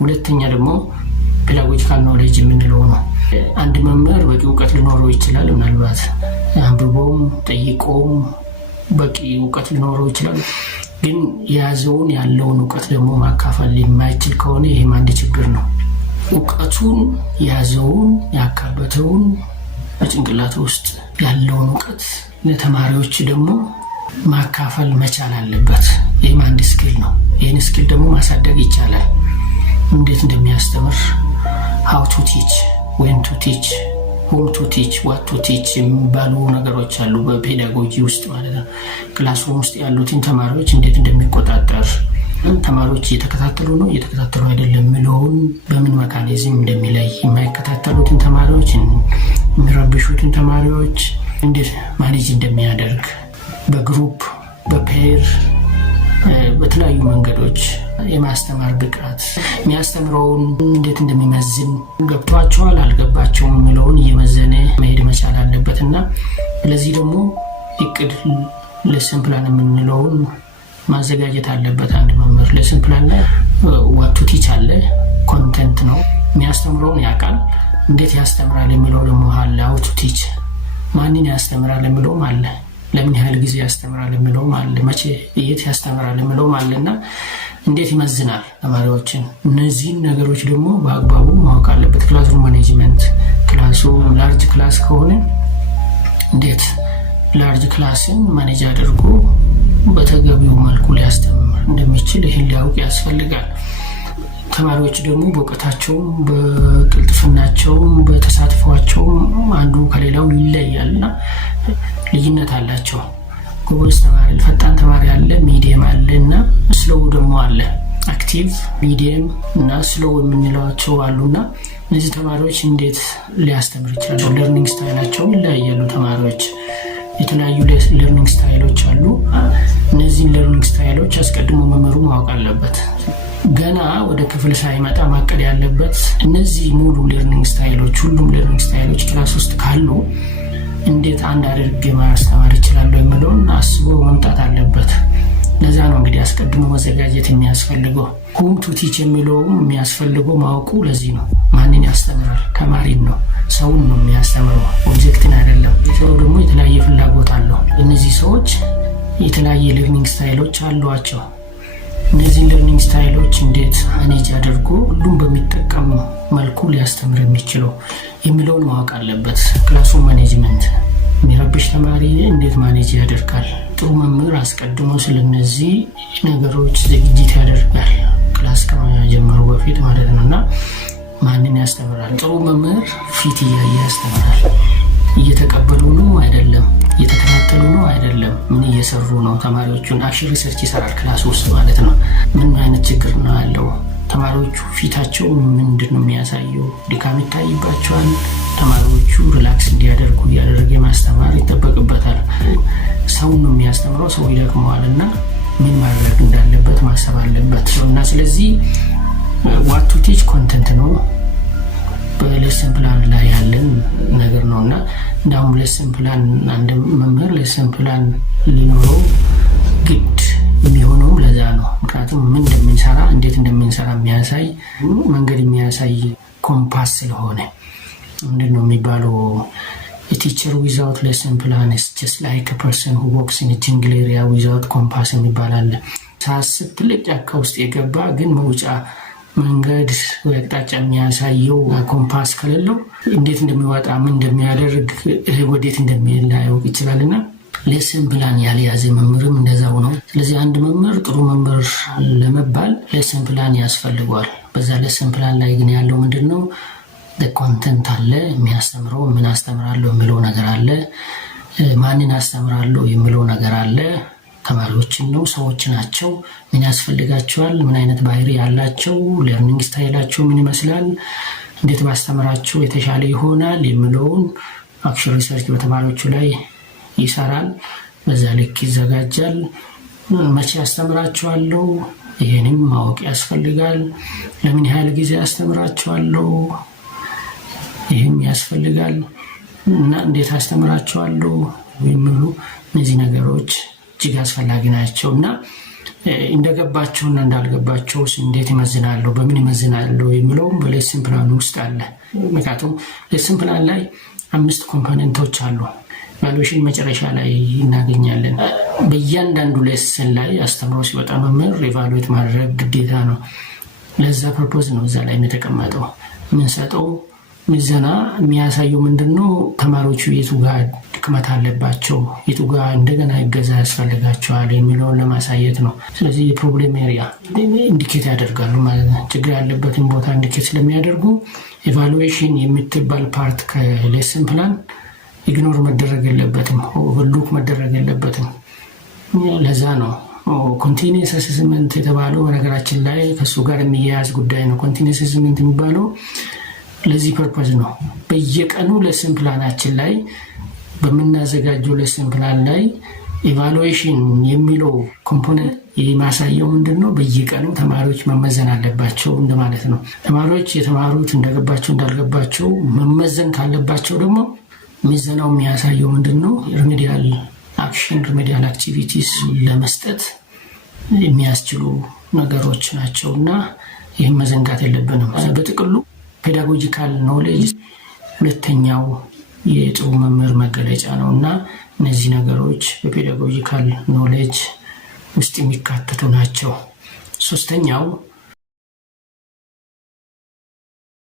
ሁለተኛ ደግሞ ፔዳጎጂካል ኖሌጅ የምንለው ነው። አንድ መምህር በቂ እውቀት ሊኖረው ይችላል። ምናልባት አንብቦም ጠይቆም በቂ እውቀት ሊኖረው ይችላል። ግን የያዘውን ያለውን እውቀት ደግሞ ማካፈል የማይችል ከሆነ ይህም አንድ ችግር ነው። እውቀቱን የያዘውን ያካበተውን በጭንቅላት ውስጥ ያለውን እውቀት ለተማሪዎች ደግሞ ማካፈል መቻል አለበት። ይህም አንድ ስኪል ነው። ይህን ስኪል ደግሞ ማሳደግ ይቻላል። እንዴት እንደሚያስተምር how to teach, when to teach, whom to teach, what to teach የሚባሉ ነገሮች አሉ በፔዳጎጂ ውስጥ ማለት ነው። ክላስሩም ውስጥ ያሉትን ተማሪዎች እንዴት እንደሚቆጣጠር፣ ተማሪዎች እየተከታተሉ አይደለም የሚለውን በምን ሜካኒዝም እንደሚለይ፣ የማይከታተሉትን ተማሪዎች፣ የሚረብሹትን ተማሪዎች እንዴት ማኔጅ እንደሚያደርግ በግሩፕ በፔር በተለያዩ መንገዶች የማስተማር ብቃት፣ የሚያስተምረውን እንዴት እንደሚመዝን፣ ገብቷቸዋል አልገባቸውም የሚለውን እየመዘነ መሄድ መቻል አለበት እና ለዚህ ደግሞ እቅድ ሌሰን ፕላን የምንለውን ማዘጋጀት አለበት አንድ መምህር። ሌሰን ፕላን ላይ ዋት ቱ ቲች አለ፣ ኮንቴንት ነው፣ የሚያስተምረውን ያውቃል፣ እንዴት ያስተምራል የሚለው ደግሞ አለ። ሃው ቱ ቲች ማንን ያስተምራል የሚለውም አለ፣ ለምን ያህል ጊዜ ያስተምራል የሚለውም አለ፣ መቼ የት ያስተምራል የሚለውም አለና እንዴት ይመዝናል ተማሪዎችን። እነዚህን ነገሮች ደግሞ በአግባቡ ማወቅ አለበት። ክላስሩም ማኔጅመንት፣ ክላሱ ላርጅ ክላስ ከሆነ እንዴት ላርጅ ክላስን ማኔጅ አድርጎ በተገቢው መልኩ ሊያስተምር እንደሚችል ይህን ሊያውቅ ያስፈልጋል። ተማሪዎች ደግሞ በእውቀታቸውም በቅልጥፍናቸውም በተሳትፏቸውም አንዱ ከሌላው ይለያልና ልዩነት አላቸው። ጎበዝ ተማሪ፣ ፈጣን ተማሪ አለ፣ ሚዲየም አለ እና ስሎው ደግሞ አለ። አክቲቭ፣ ሚዲየም እና ስሎው የምንላቸው አሉና እነዚህ ተማሪዎች እንዴት ሊያስተምር ይችላል? ለርኒንግ ስታይላቸው ይለያያሉ። ተማሪዎች የተለያዩ ለርኒንግ ስታይሎች አሉ። እነዚህን ለርኒንግ ስታይሎች አስቀድሞ መምህሩ ማወቅ አለበት። ገና ወደ ክፍል ሳይመጣ ማቀድ ያለበት እነዚህ ሙሉ ለርኒንግ ስታይሎች፣ ሁሉም ለርኒንግ ስታይሎች ክላስ ውስጥ ካሉ እንዴት አንድ አድርጌ ማስተማር ይችላል የሚለውን አስቦ መምጣት አለበት። ለዛ ነው እንግዲህ አስቀድሞ መዘጋጀት የሚያስፈልገው። ሁም ቱ ቲች የሚለውም የሚያስፈልገው ማወቁ ለዚህ ነው። ማንን ያስተምራል? ተማሪን ነው፣ ሰውን ነው የሚያስተምረው፣ ኦብጀክትን አይደለም። ሰው ደግሞ የተለያየ ፍላጎት አለው። እነዚህ ሰዎች የተለያየ ለርኒንግ ስታይሎች አሏቸው። እነዚህ ለርኒንግ ስታይሎች እንዴት ማኔጅ አድርጎ ሁሉም በሚጠቀም መልኩ ሊያስተምር የሚችለው የሚለውን ማወቅ አለበት። ክላስሩም ማኔጅመንት፣ የሚረብሽ ተማሪ እንዴት ማኔጅ ያደርጋል? ጥሩ መምህር አስቀድሞ ስለነዚህ ነገሮች ዝግጅት ያደርጋል፣ ክላስ ከመጀመሩ በፊት ማለት ነው። እና ማንን ያስተምራል? ጥሩ መምህር ፊት እያየ ያስተምራል። እየተቀበሉ ነው አይደለም፣ እየተከታተሉ ነው አይደለም፣ ምን እየሰሩ ነው? ተማሪዎቹን አክሽን ሪሰርች ይሰራል ክላስ ውስጥ ማለት ነው። ምን አይነት ችግር ነው ያለው? ተማሪዎቹ ፊታቸው ምንድን ነው የሚያሳየው? ድካም ይታይባቸዋል? ተማሪዎቹ ሪላክስ እንዲያደርጉ እያደረገ ማስተማር ይጠበቅበታል። ሰው ነው የሚያስተምረው፣ ሰው ይደክመዋል እና ምን ማድረግ እንዳለበት ማሰብ አለበት እና ስለዚህ ዋት ቱ ቲች ኮንተንት ነው በሌሰን ፕላን ላይ ያለን ነገር ነው እና እንዳውም ሌሰን ፕላን አንድ መምህር ሌሰን ፕላን ሊኖረው ግድ የሚሆነው ለዛ ነው። ምክንያቱም ምን እንደምንሰራ እንዴት እንደምንሰራ የሚያሳይ መንገድ የሚያሳይ ኮምፓስ ስለሆነ ምንድን ነው የሚባለው? A teacher without lesson plan is just like a person who walks in a jungle area without compass የሚባል አለ። ሳስብ ትልቅ ጫካ ውስጥ የገባ ግን መውጫ መንገድ ወይ አቅጣጫ የሚያሳየው ኮምፓስ ከሌለው እንዴት እንደሚወጣ ምን እንደሚያደርግ ወዴት እንደሚሄድ ላያውቅ ይችላልና ሌሰን ፕላን ያልያዘ መምህርም እንደዛው ነው። ስለዚህ አንድ መምህር ጥሩ መምህር ለመባል ሌሰን ፕላን ያስፈልገዋል። በዛ ሌሰን ፕላን ላይ ግን ያለው ምንድነው? ኮንተንት አለ፣ የሚያስተምረው ምን አስተምራለሁ የሚለው ነገር አለ፣ ማንን አስተምራለሁ የሚለው ነገር አለ። ተማሪዎችን ነው፣ ሰዎች ናቸው፣ ምን ያስፈልጋቸዋል፣ ምን አይነት ባህሪ ያላቸው፣ ለርኒንግ ስታይላቸው ምን ይመስላል፣ እንዴት ባስተምራቸው የተሻለ ይሆናል የሚለውን አክሽን ሪሰርች በተማሪዎቹ ላይ ይሰራል። በዛ ልክ ይዘጋጃል። መቼ ያስተምራቸዋለሁ ይሄንም ማወቅ ያስፈልጋል። ለምን ያህል ጊዜ ያስተምራቸዋለሁ ይህም ያስፈልጋል እና እንዴት አስተምራቸዋለሁ የሚሉ እነዚህ ነገሮች እጅግ አስፈላጊ ናቸው እና እንደገባቸውና እንዳልገባቸው እንዴት ይመዝናሉ፣ በምን ይመዝናሉ የሚለውም በሌሰን ፕላን ውስጥ አለ። ምክንያቱም ሌሰን ፕላን ላይ 5 ኮምፖነንቶች አሉ። ኢቫሉዌሽን መጨረሻ ላይ እናገኛለን። በእያንዳንዱ ሌሰን ላይ አስተምሮ ሲወጣ መምህር ኢቫሉዌት ማድረግ ግዴታ ነው። ለዛ ፐርፖዝ ነው እዛ ላይ የተቀመጠው። የምንሰጠው ምዘና የሚያሳየው ምንድነው? ተማሪዎቹ የቱ ጋር ድክመት አለባቸው፣ የቱ ጋር እንደገና እገዛ ያስፈልጋቸዋል የሚለውን ለማሳየት ነው። ስለዚህ የፕሮብሌም ኤሪያ ኢንዲኬት ያደርጋሉ ማለት ነው። ችግር ያለበትን ቦታ ኢንዲኬት ስለሚያደርጉ ኢቫሉዌሽን የምትባል ፓርት ከሌሰን ፕላን ኢግኖር መደረግ የለበትም፣ ኦቨርሉክ መደረግ የለበትም። ለዛ ነው ኮንቲኒየስ አሴስመንት የተባለው። በነገራችን ላይ ከሱ ጋር የሚያያዝ ጉዳይ ነው። ኮንቲኒየስ አሴስመንት የሚባለው ለዚህ ፐርፐዝ ነው። በየቀኑ ሌሰን ፕላናችን ላይ በምናዘጋጀው ሌሰን ፕላን ላይ ኢቫሉዌሽን የሚለው ኮምፖነንት የማሳየው ምንድነው? በየቀኑ ተማሪዎች መመዘን አለባቸው እንደማለት ነው። ተማሪዎች የተማሩት እንደገባቸው እንዳልገባቸው መመዘን ካለባቸው ደግሞ ምዘናው የሚያሳየው ምንድነው? ሪሜዲያል አክሽን፣ ሪሜዲያል አክቲቪቲስ ለመስጠት የሚያስችሉ ነገሮች ናቸው እና ይህም መዘንጋት የለብንም። በጥቅሉ ፔዳጎጂካል ኖሌጅ ሁለተኛው የጥሩ መምህር መገለጫ ነው እና እነዚህ ነገሮች በፔዳጎጂካል ኖሌጅ ውስጥ የሚካተቱ ናቸው። ሶስተኛው